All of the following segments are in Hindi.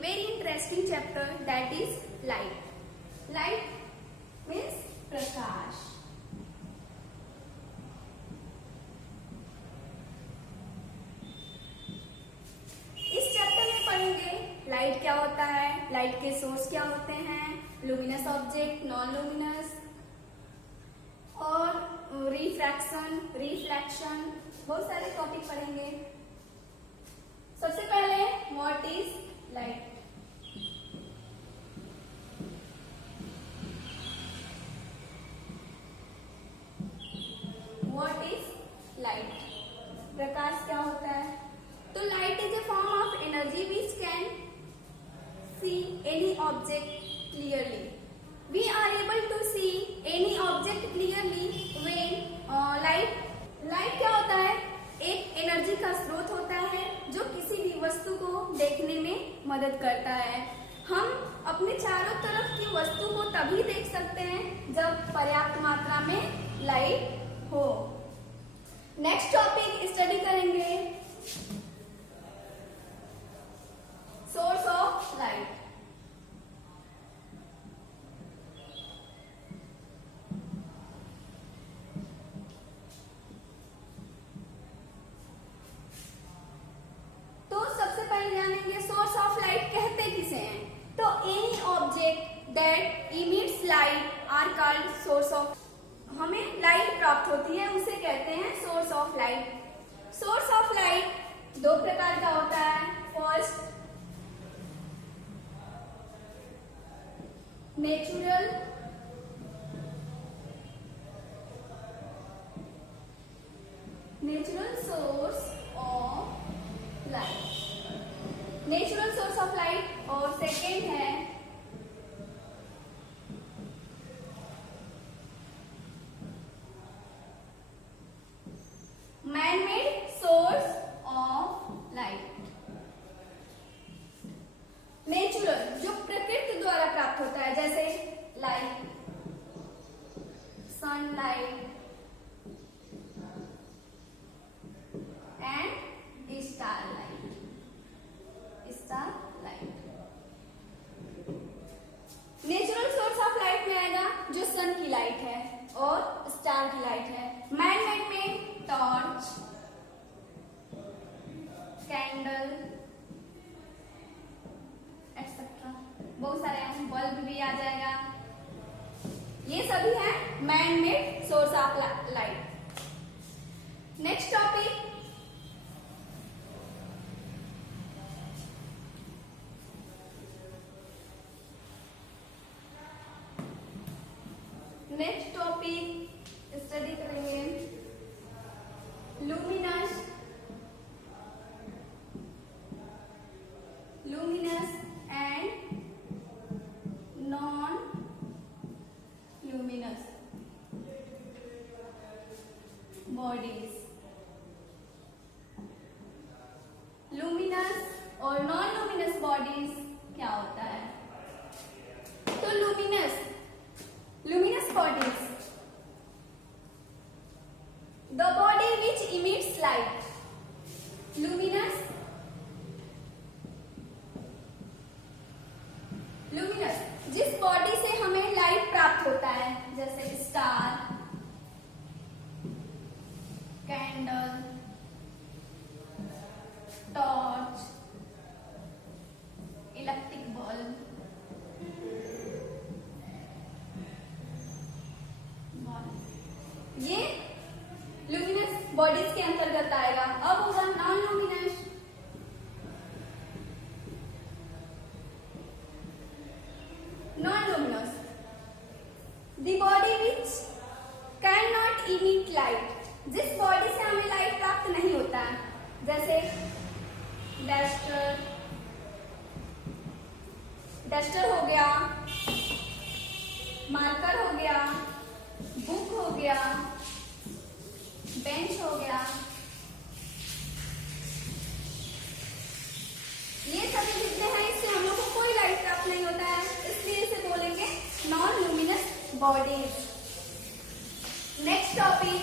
very interesting chapter, that is light. Light means प्रकाश. इस चैप्टर में पढ़ेंगे लाइट क्या होता है, लाइट के सोर्स क्या होते हैं, लुमिनस ऑब्जेक्ट, नॉन लुमिनस और रिफ्रैक्शन, रिफ्लेक्शन, बहुत सारे टॉपिक पढ़ेंगे. सबसे पहले what is light. What is light, प्रकाश क्या होता है. तो light is a form of energy which can see any object clearly. We are able to see any object clearly when light क्या होता है, एक एनर्जी का स्रोत होता है जो किसी भी वस्तु को देखने में मदद करता है. हम अपने चारों तरफ की वस्तु को तभी देख सकते हैं जब पर्याप्त मात्रा में लाइट हो. नेक्स्ट टॉपिक स्टडी करेंगे सोर्स ऑफ लाइट. तो सबसे पहले जानेंगे सोर्स ऑफ लाइट कहते किसे हैं. तो any object that emits light are called source of. हमें लाइट प्राप्त होती है उसे कहते हैं source of light. Source of light दो प्रकार का होता है. First natural source of light, natural source of light. और सेकेंड है man made source of light. Natural जो प्रकृति द्वारा प्राप्त होता है, जैसे light, sunlight and starlight. Natural source of light में आएगा जो सन की लाइट है और स्टार की लाइट है. मैन मेड में टॉर्च, कैंडल एक्सेट्रा, बहुत सारे हैं, बल्ब भी आ जाएगा. ये सभी है man made source of light. Next topic study करेंगे luminous and non luminous bodies. Luminous और नॉन लुमिनस बॉडीज क्या होता है. तो luminous bodies, the body which emits light. Luminous जिस बॉडी से हमें लाइट प्राप्त होता है, जैसे star, candle, torch, electric bulb. ये लुमिनस बॉडीज के अंतर्गत आएगा. अब होगा non luminous. The body which can not emit light, जिस बॉडी से हमें लाइट प्राप्त नहीं होता है, जैसे डस्टर हो गया, मार्कर हो गया, बुक हो गया, बेंच हो गया. ये सभी जितने हैं इससे हम लोग को कोई लाइट प्राप्त नहीं होता है, इसलिए इसे बोलेंगे non luminous bodies. Next topic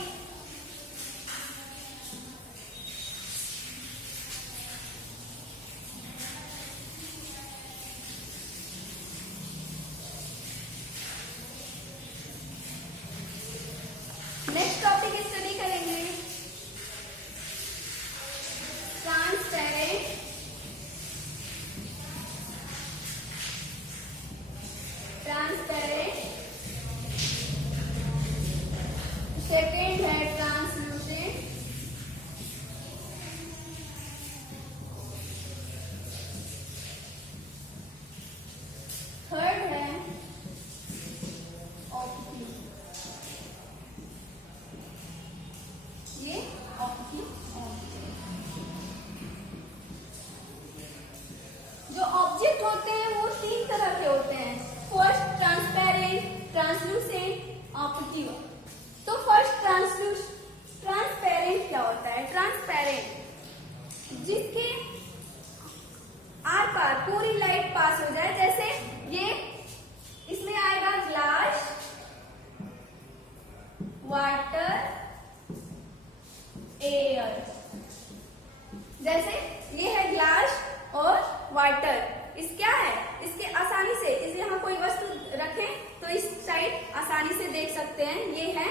जैसे ये है ग्लास और वाटर, इस क्या है, इसके आसानी से इसे यहाँ कोई वस्तु रखें तो इस साइड आसानी से देख सकते हैं। ये है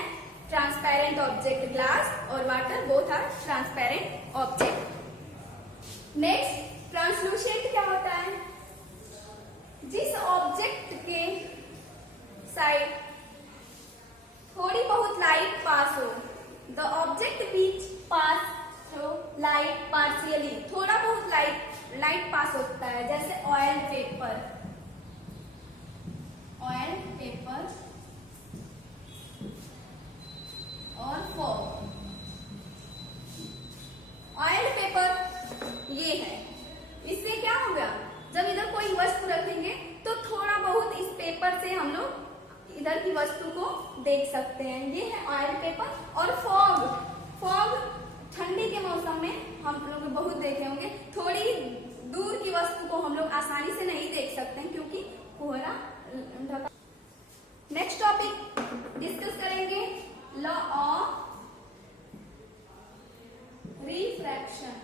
ट्रांसपेरेंट ऑब्जेक्ट, ग्लास और water both are transparent object. Next translucent क्या होता है, जिस ऑब्जेक्ट के साइड थोड़ी बहुत लाइट पास हो, the object which pass through light partially, थोड़ा बहुत लाइट पास होता है, जैसे ऑयल पेपर और फॉग। ऑयल पेपर ये है, इससे क्या होगा, जब इधर कोई वस्तु रखेंगे तो थोड़ा बहुत इस पेपर से हम लोग इधर की वस्तु को देख सकते हैं। ये है ऑयल पेपर। और फॉग ठंडी के मौसम में हम लोग बहुत देखे होंगे, थोड़ी दूर की वस्तु को हम लोग आसानी से नहीं देख सकते हैं क्योंकि कोहरा ढका। नेक्स्ट टॉपिक डिस्कस करेंगे law of refraction.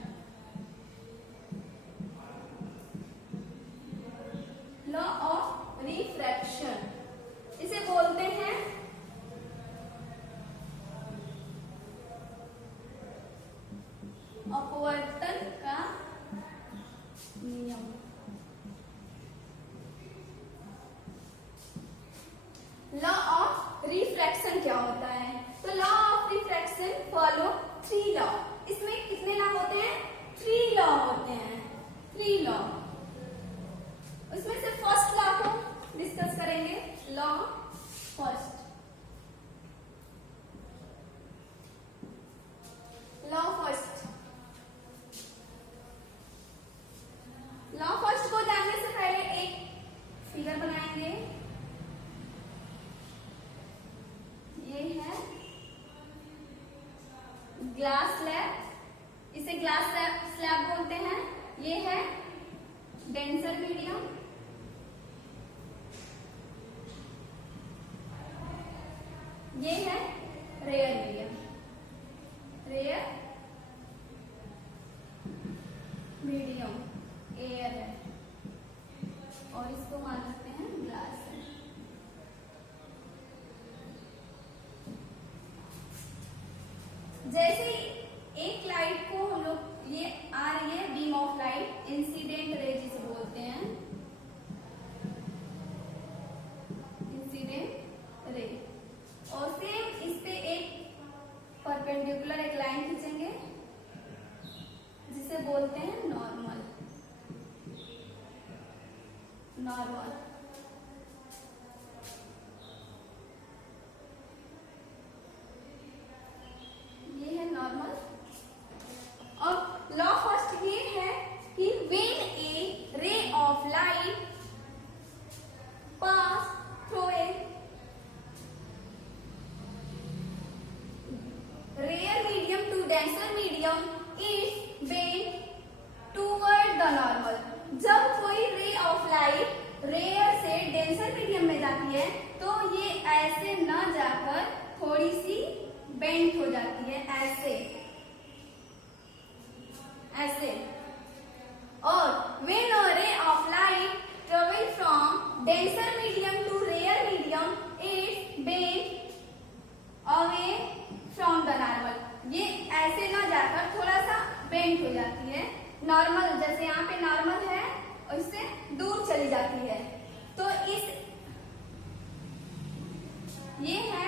Law of refraction इसे बोलते हैं अपवर्तन का नियम। लॉ ऑफ रिफ्रैक्शन क्या होता है, तो law of refraction follow 3 law. इसमें कितने लॉ होते हैं, 3 लॉ होते हैं, 3 लॉ। उसमें से फर्स्ट लॉ को डिस्कस करेंगे। लॉ फर्स्ट को जानने से पहले एक फिगर बनाएंगे। ये है ग्लास स्लैब, इसे ग्लास स्लैब बोलते हैं। ये है डेंसर मीडियम, ये है rare medium. Rare medium air है और इसको मान सकते हैं ग्लास है। जैसे एक लाइट को हम लोग, ये आ रही है beam of light, incident ray जिसे बोलते हैं, इंसिडेंट रे। और सेम इस पे एक परपेंडिकुलर एक लाइन खींचेंगे जिसे बोलते हैं नॉर्मल। ये है नॉर्मल। और लॉ फर्स्ट ये है कि when a ray of light pass through a rare medium to denser medium is bend toward the normal. जब कोई रे ऑफ लाइट रेयर से डेंसर मीडियम में जाती है तो ये ऐसे न जाकर थोड़ी सी बेंड हो जाती है, ऐसे। और when a ray of light travel from denser medium to rare medium, it bend away from the normal। ये ऐसे ना जाकर थोड़ा सा बेंड हो जाती है, नॉर्मल, जैसे यहाँ पे नॉर्मल है और इससे दूर चली जाती है। तो ये है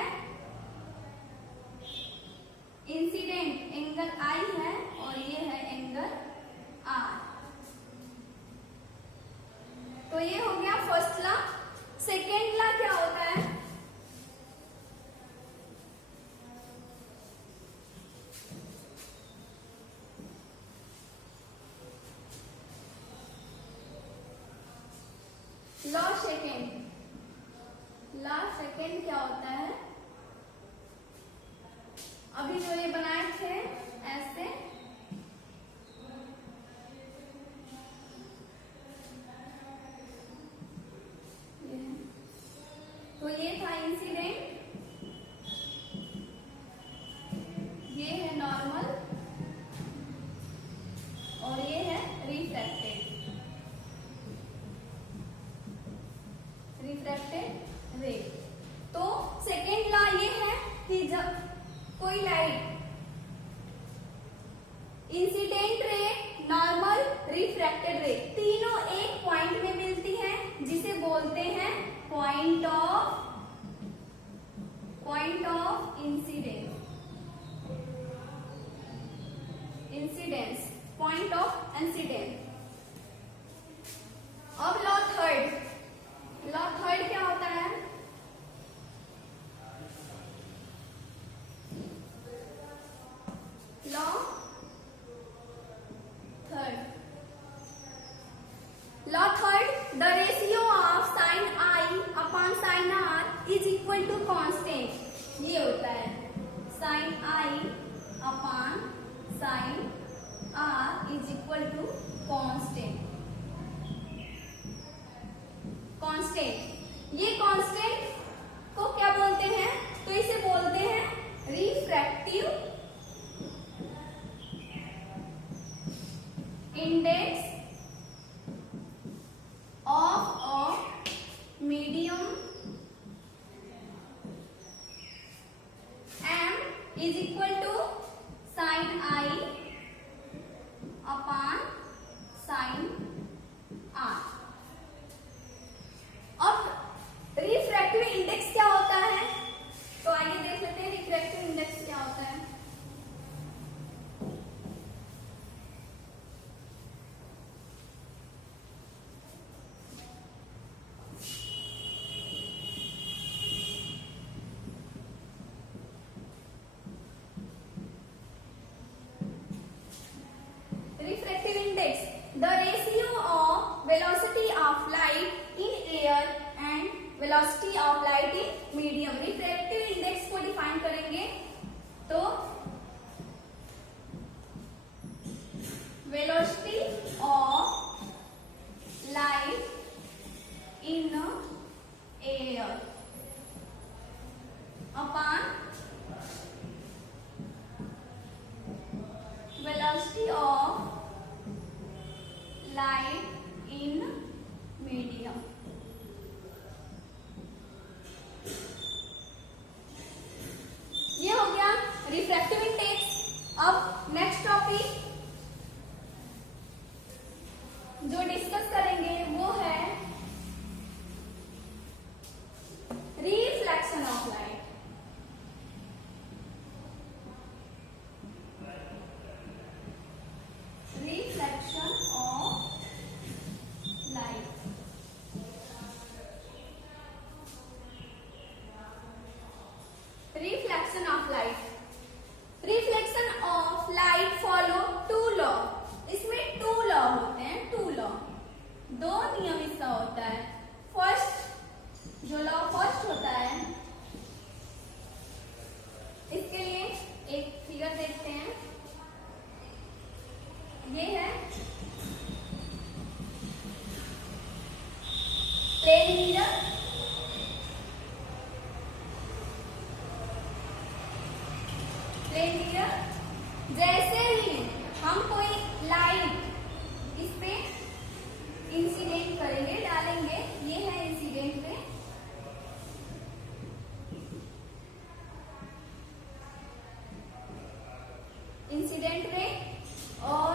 इंसिडेंट एंगल आई है और ये है एंगल आर। तो ये हो गया फर्स्ट लॉ। सेकेंड लॉ क्या होता है, लॉ सेकेंड क्या होता है, अभी जो ये बनाए थे ऐसे, तो ये था इंसिडेंट, ये है नॉर्मल रिफ्रैक्टेड रे, तीनों एक पॉइंट में मिलती हैं जिसे बोलते हैं point of incidence, point of incidence. अब लॉ थर्ड क्या होता है? Law third, the ratio of sine i upon sine r is equal to constant. ये होता है sine i upon sine r is equal to constant. ये कांस्टेंट को क्या बोलते हैं? तो इसे बोलते हैं refractive index of a medium m is equal to sine i upon sine r. अब रिफ्रैक्टिव इंडेक्स क्या होता है? तो आइए देख लेते हैं रिफ्रैक्टिव इंडेक्स क्या होता है। Refractive index, the ratio of velocity of light in air and velocity of light in medium। refractive index को डिफाइन करेंगे तो velocity of light in air upon velocity of light in medium। ये हो गया रिफ्रैक्टिव इंडेक्स। अब नेक्स्ट टॉपिक जो डिस्कस करेंगे वो है reflection of light. Reflection of light, reflection of light follow two law। इसमें two law होते हैं, two law, दो नियम इसका होता है। फर्स्ट जो लॉ फर्स्ट होता है, इसके लिए एक फिगर देखते हैं। ये है प्लेन मिरर, जैसे ही हम कोई लाइट इस पे इंसिडेंट करेंगे, डालेंगे, ये है इंसिडेंट रे, और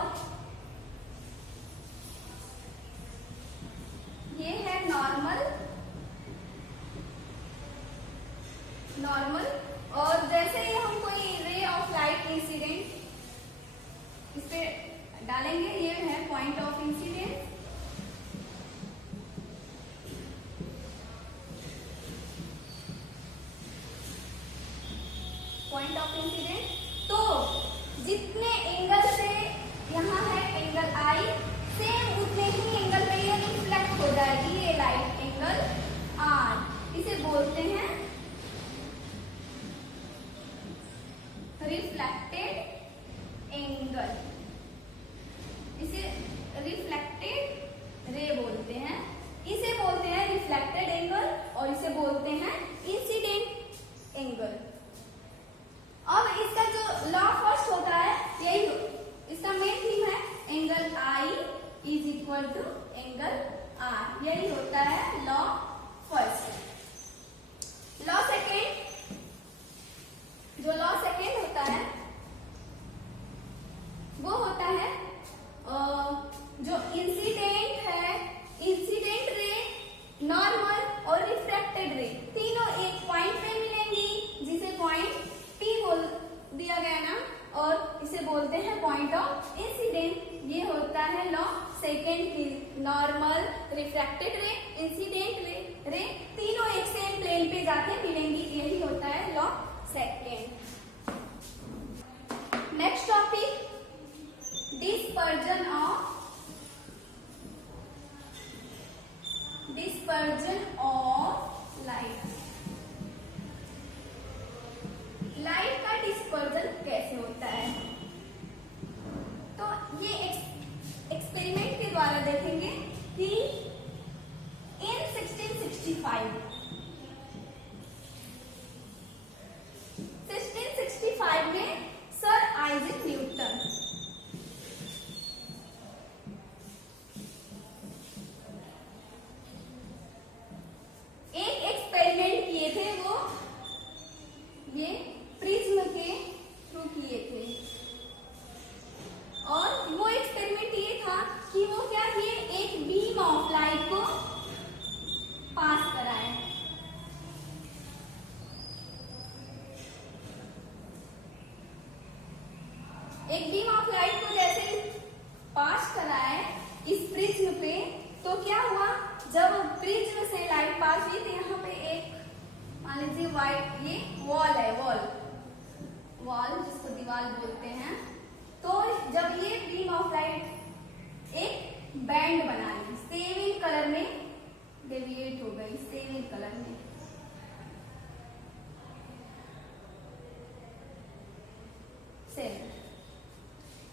ये है नॉर्मल, और जैसे ही हम कोई रे ऑफ लाइट इंसिडेंट इस पे डालेंगे, ये है पॉइंट ऑफ इंसिडेंट। तो जितने एंगल से यहाँ है एंगल आई, सेम उतने ही एंगल पे ये रिफ्लेक्ट हो जाएगी ये लाइट, एंगल आर। इसे बोलते हैं रिफ्लेक्टेड एंगल, इसे रिफ्लेक्टेड रे बोलते हैं, इसे बोलते हैं रिफ्लेक्टेड एंगल, और इसे बोलते हैं इंसिडेंट एंगल। अब इसका जो लॉ फर्स्ट होता है, यही इसका मेन थीम है, angle i is equal to angle r, यही होता है लॉ फर्स्ट। जिसे बोलते हैं पॉइंट ऑफ इंसिडेंट। ये होता है लॉ सेकेंड की, नॉर्मल, रिफ्रैक्टेड रे, इंसिडेंट रे तीनों एक सेम प्लेन पे जाके मिलेंगी, यही होता है law second. Next topic, dispersion of light। Light का डिस्पर्जन कैसे होता है, तो ये एक्सपेरिमेंट के द्वारा देखेंगे कि इन 1665 में सर आइजैक न्यूटन एक एक्सपेरिमेंट किए थे, वो ये प्रिज्म के थ्रू किए थे। और वो एक्सपेरिमेंट ये था कि वो क्या किए, एक बीम ऑफ लाइट को पास कराए। एक बीम ऑफ लाइट को जैसे पास कराए इस प्रिज्म पे, तो क्या हुआ, जब प्रिज्म से लाइट पास हुई तो यहाँ पे एक मान लीजिए व्हाइट, ये वॉल है, वॉल जिसको दीवार बोलते हैं, तो जब ये बीम ऑफ लाइट एक बैंड बना ली, सेविंग कलर में डेविएट हो गई, सेविंग कलर में,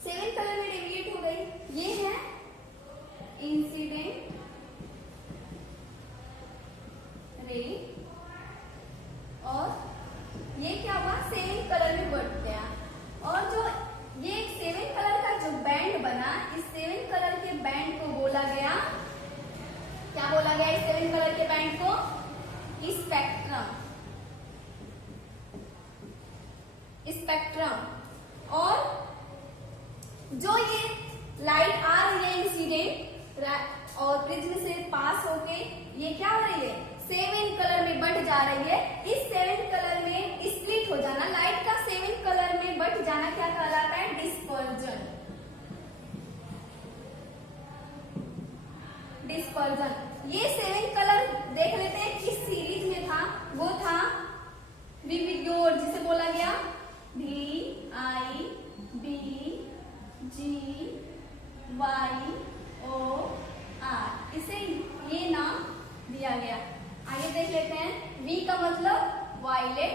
सेवन कलर में डेविएट हो गई। ये है इंसिडेंट रे, और ये क्या हुआ, सेवन कलर में बढ़ गया। और जो ये सेवन कलर का जो बैंड बना, इस सेवन कलर के बैंड को बोला गया, क्या बोला गया इस सेवन कलर के बैंड को, स्पेक्ट्रम। और जो ये लाइट आ रही है इंसिडेंट और प्रिज्म से पास होके ये क्या हो रही है, सेवन कलर में बढ़ जा रही है। इस सेवन कलर में स्प्लिट हो जाना, लाइट का सेवन कलर में बढ़ जाना क्या कहलाता है, डिस्पर्जन। ये सेवन कलर देख लेते हैं किस सीरीज में था, वो था विवियोर, जिसे बोला गया VIBGYOR, इसे ये नाम दिया गया। आगे देख लेते हैं, वी का मतलब violet,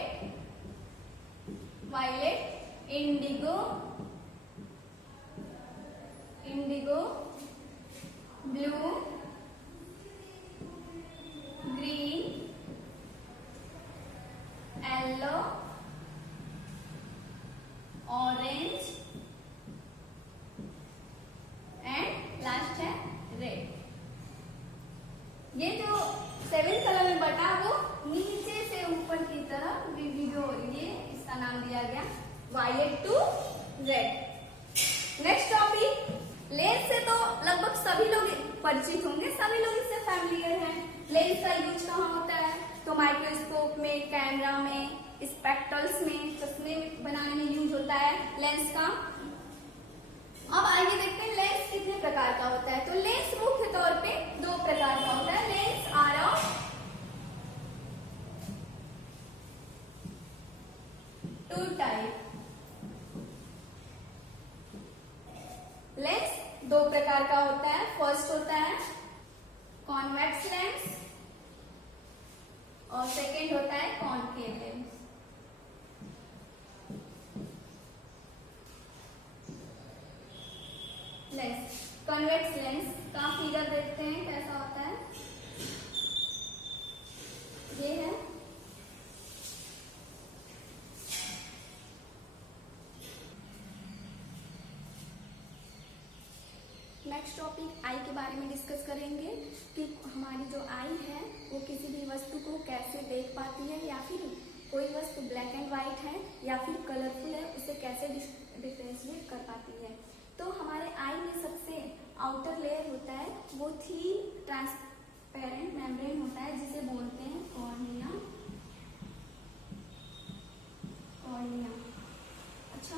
indigo, blue, green, yellow, orange and last है रेड। ये जो सेवन कलर में बटा वो नीचे से ऊपर की तरफ विविडो, ये इसका नाम दिया गया, violet to red. Next topic, lens से तो लगभग सभी लोग परिचित होंगे, सभी लोग इससे फैमिलियर हैं। लेंस का यूज कहाँ होता है, तो माइक्रोस्कोप में, कैमरा में, स्पेक्ट्रल्स में, चश्मे बनाने में यूज होता है लेंस का। अब आइए देखते हैं लेंस कितने प्रकार का होता है। तो लेंस मुख्य तौर पे दो प्रकार का होता है। Lens are of two type. Lens दो प्रकार का होता है। फर्स्ट होता है कॉन्वेक्स लेंस और सेकेंड होता है कॉनकेव लेंस। कॉन्वेक्स लेंस का फिगर देखते हैं कैसा होता है। ये है नेक्स्ट टॉपिक आई के बारे में डिस्कस करेंगे कि हमारी जो आई है वो किसी भी वस्तु को कैसे देख पाती है, या फिर कोई वस्तु ब्लैक एंड व्हाइट है या फिर कलरफुल है उसे कैसे डिफरेंशिएट कर पाती है। तो हमारे आई में सबसे आउटर लेयर होता है वो थिन ट्रांसपेरेंट मेम्ब्रेन होता है जिसे बोलते हैं कॉर्निया। अच्छा,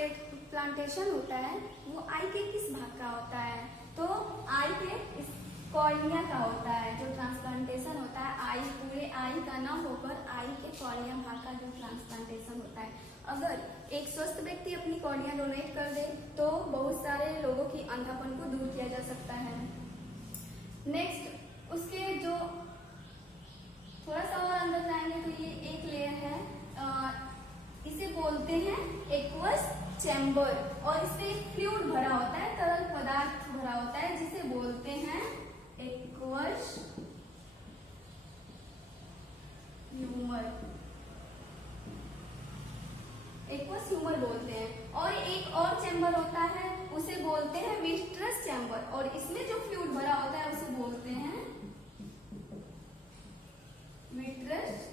ट्रांसप्लांटेशन होता है वो आई के किस भाग का होता है? तो आई के इस कॉर्निया का होता है। जो ट्रांसप्लांटेशन होता है आई पूरे आई का ना होकर आई के कॉर्निया भाग का जो ट्रांसप्लांटेशन होता है। अगर एक स्वस्थ व्यक्ति अपनी कॉर्निया डोनेट कर दे तो बहुत सारे लोगों की अंधापन को दूर किया जा सकता है। नेक्स्ट उसके जो थोड़ा सा और अंदर जाएंगे तो ये एक लेयर है, इसे बोलते हैं एक्वस चैम्बर और इसमें एक फ्लूइड भरा होता है, तरल पदार्थ भरा होता है जिसे बोलते हैं एक्वस ह्यूमर। एक्वस ह्यूमर बोलते हैं। और एक और चैम्बर होता है उसे बोलते हैं विट्रस चैम्बर और इसमें जो फ्लूइड भरा होता है उसे बोलते हैं विट्रस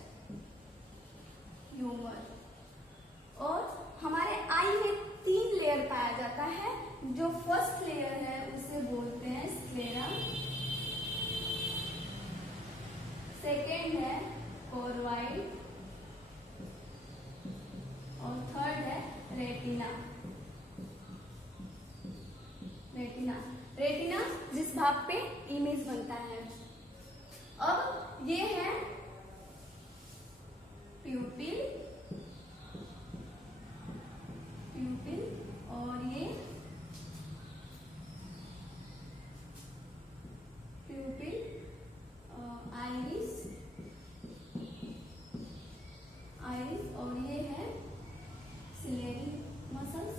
ह्यूमर। और हमारे आई में 3 लेयर पाया जाता है। जो फर्स्ट लेयर है उसे बोलते हैं स्क्लेरा, सेकेंड है कोर्वाइड और थर्ड है रेटिना। रेटिना जिस भाग पे इमेज बनता है। अब ये है प्यूपिल और ये प्यूपिल आइरिस और ये है सिलेरी मसल्स।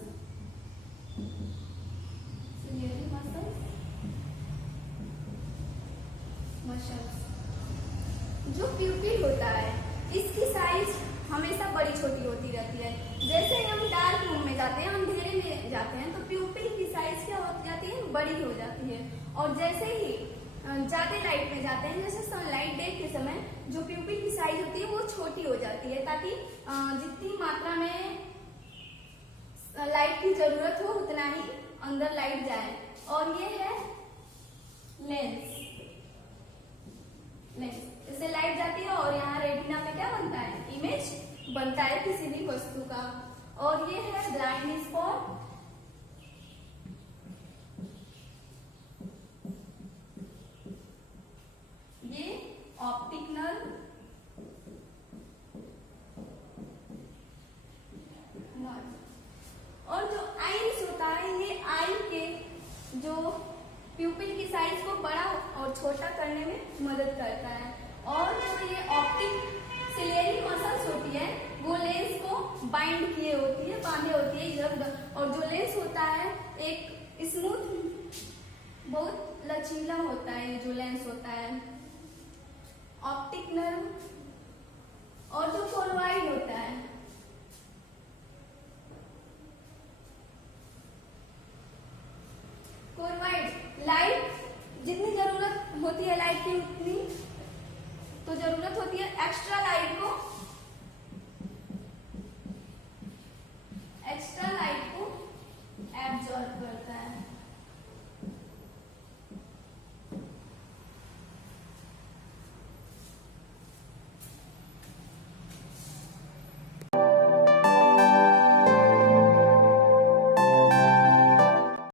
जो प्यूपिल होता है इसकी साइज हमेशा बड़ी छोटी होती रहती है। जैसे ही हम डार्क रूम में जाते हैं, अंधेरे में जाते हैं तो प्यूपिल की साइज क्या हो जाती है? बड़ी हो जाती है। और जैसे ही ज्यादा लाइट में जाते हैं, जैसे सनलाइट डे के समय, जो प्यूपिल की साइज होती है वो छोटी हो जाती है ताकि जितनी मात्रा में लाइट की जरूरत हो उतना ही अंदर लाइट जाए। और ये है लेंस। इससे लाइट जाती है और यहाँ रेटिना में क्या बनता है? इमेज बनता है किसी भी वस्तु का। और ये है ब्लाइंड स्पॉट। ये ऑप्टिक नर्व। और जो आइरिस होता है ये आई के जो प्यूपिल की साइज को बड़ा और छोटा करने में मदद करता है। और जो ये ऑप्टिक सिलेरी मसल्स होती है वो लेंस को बाइंड किए होती है, बांधे होती है इधर उधर। और जो लेंस होता है एक स्मूथ, बहुत लचीला होता है ये जो लेंस होता है। ऑप्टिक नर्व और जो कोर्वाइड होता है, कोर्वाइड लाइट जितनी जरूरत होती है लाइट की उतनी तो जरूरत होती है एक्स्ट्रा लाइट को